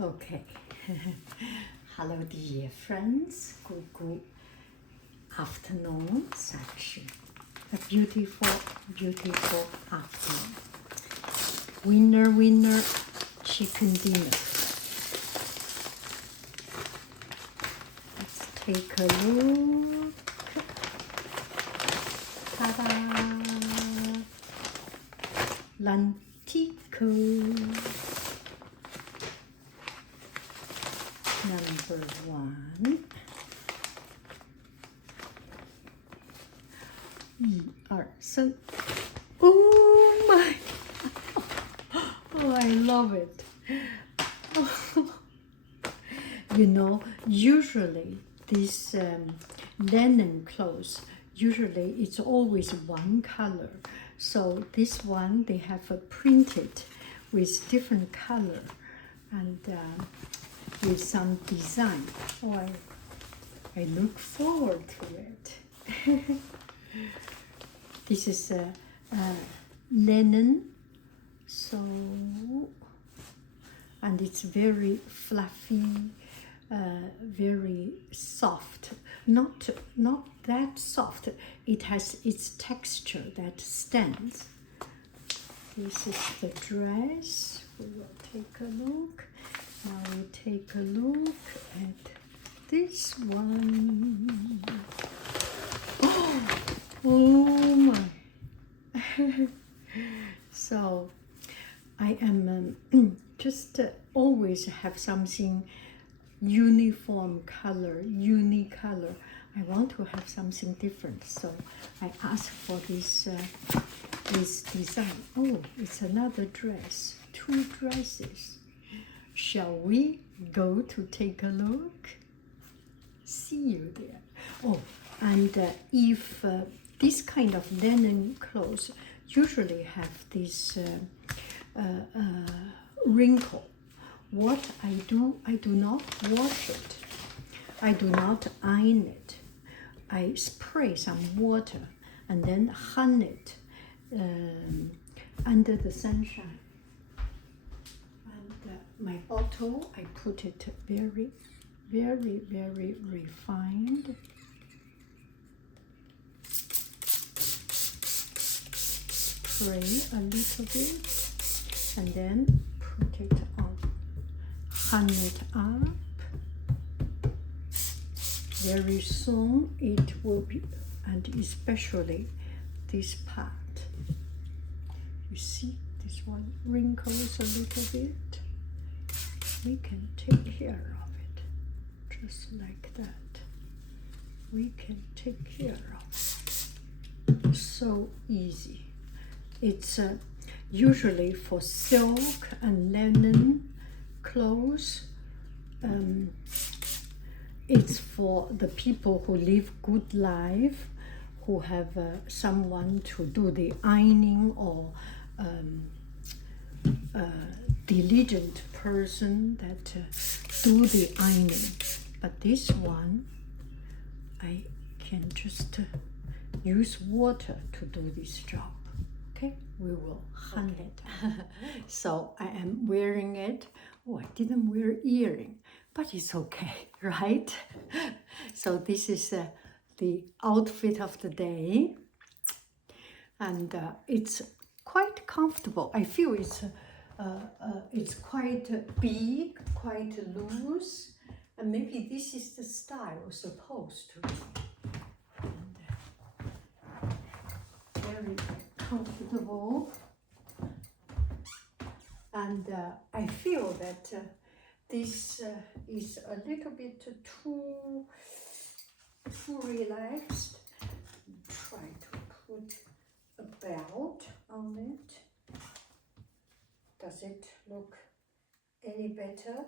Okay. Hello, dear friends. Good afternoon section. A beautiful, beautiful afternoon. Winner, chicken dinner. Let's take a look. Ta-da! Lintico. Number 1. 1、2、3. Oh my! Oh, I love it. You know, usually this linen clothes, usually it's always one color. So this one they have printed with different color and with some design. Oh, I look forward to it. This is linen, so and it's very fluffy, very soft. Not that soft. It has its texture that stands. This is the dress. We will take a look. Now we take a look at this one. Oh my! So I am just always have something uniform color, unique color. I want to have something different, so I asked for this design. Oh, it's another dress. 2 dresses. Shall we go to take a look? See you there. Oh, and if this kind of linen clothes usually have this wrinkle. What I do not wash it. I do not iron it. I spray some water and then hang it under the sunshine. And my bottle, I put it very, very, very refined. Spray a little bit and then put it on. Hang it up. Very soon it will be, and especially this part. You see this one wrinkles a little bit. We can take care of it, just like that. We can take care of it. So easy. It's usually for silk and linen clothes. It's for the people who live good life, who have someone to do the ironing, or diligent person that do the ironing. But this one, I can just use water to do this job. Okay, we will hang it. So I am wearing it. Oh, I didn't wear earring, but it's okay, right? So this is the outfit of the day, and it's quite comfortable. I feel it's quite big, quite loose, and maybe this is the style supposed to be. And, very comfortable, and I feel that this is a little bit too relaxed. Try to put a belt on it. Does it look any better?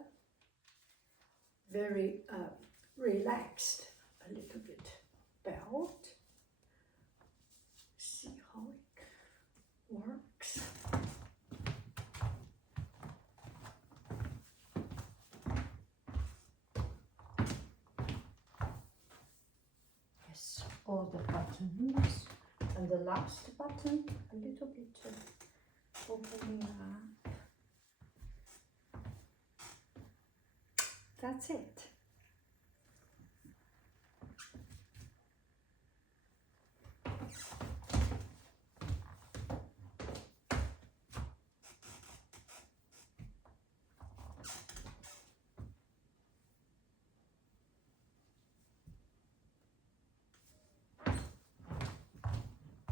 Very relaxed, a little bit belt. See how it works. Yes, all the buttons, and the last button a little bit opening up. That's it.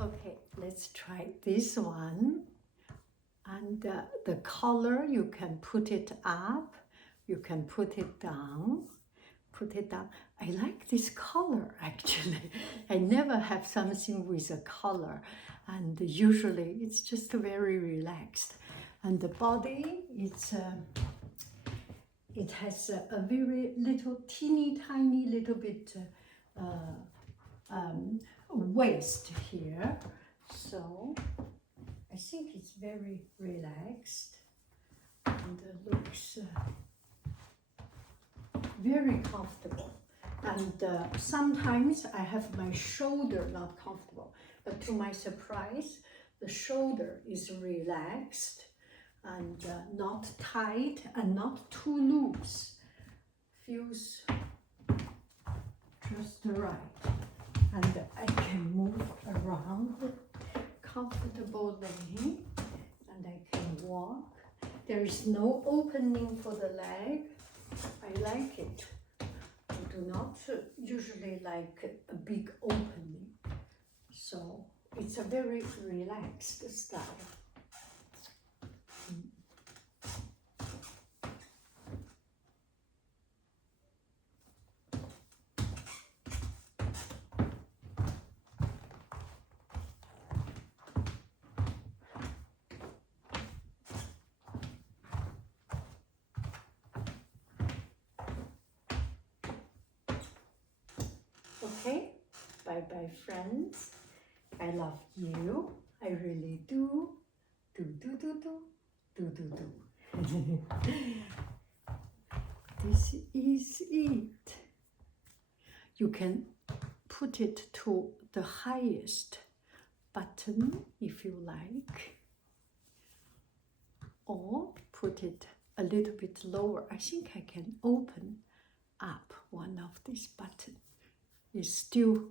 Okay, let's try this one. And the color, you can put it up, you can put it down, put it down. I like this color actually. I never have something with a color, and usually it's just very relaxed. And the body, it has a very little, teeny tiny little bit waist here. So I think it's very relaxed and looks very comfortable. And sometimes I have my shoulder not comfortable, but to my surprise, the shoulder is relaxed and not tight and not too loose. Feels just right. And I can move around comfortably, and I can walk. There is no opening for the leg. I like it. I do not usually like a big opening. So it's a very relaxed style. Okay, bye-bye friends. I love you. I really do. Do. This is it. You can put it to the highest button if you like, or put it a little bit lower. I think I can open up one of these buttons. It still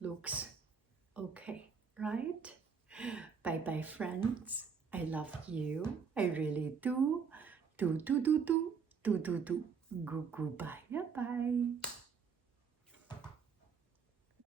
looks okay, right? Bye-bye, friends. I love you. I really do. Do. Goodbye. Bye.